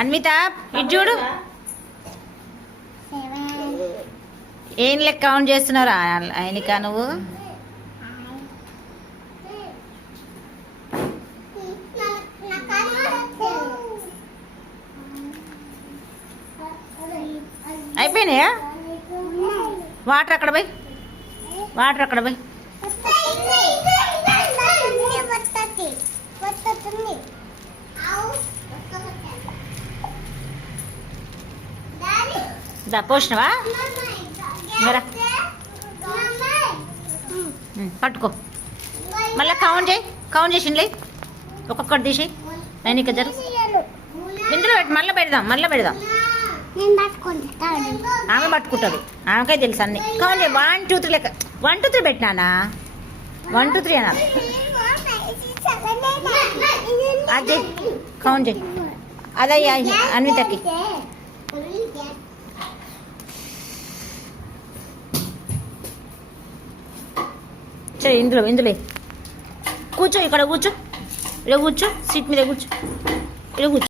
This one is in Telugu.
అన్విత ఇటు చూడు. ఏం లెక్క కౌంట్ చేస్తున్నారా ఆయనకా నువ్వు? అయిపోయినాయా? వాటర్ అక్కడ పోయి, వాటర్ అక్కడ పోయి. పోసినవా? మరా పట్టుకో, మళ్ళీ కౌంట్ చేయి. కౌంట్ చేసిండ్లే, ఒక్కొక్కటి తీసి నేను ఇక్కడ జరు ఇందులో పెట్టి మళ్ళీ పెడదాం, మళ్ళీ పెడదాం. ఆమె పట్టుకుంటుంది, ఆమెకే తెలుసు అన్ని. కౌంట్ చేయి. 1 2 3 లెక్క. 1 2 3 పెట్టినానా? 1 2 3 అనాలి. అది కౌంట్ చేయి. అదయ్యా అన్వితకి. సరే ఇందులో ఇందులో కూర్చో, ఇక్కడ కూర్చో, ఇక్కడ కూర్చో, సీట్ మీద కూర్చో, ఇక్కడ కూర్చో.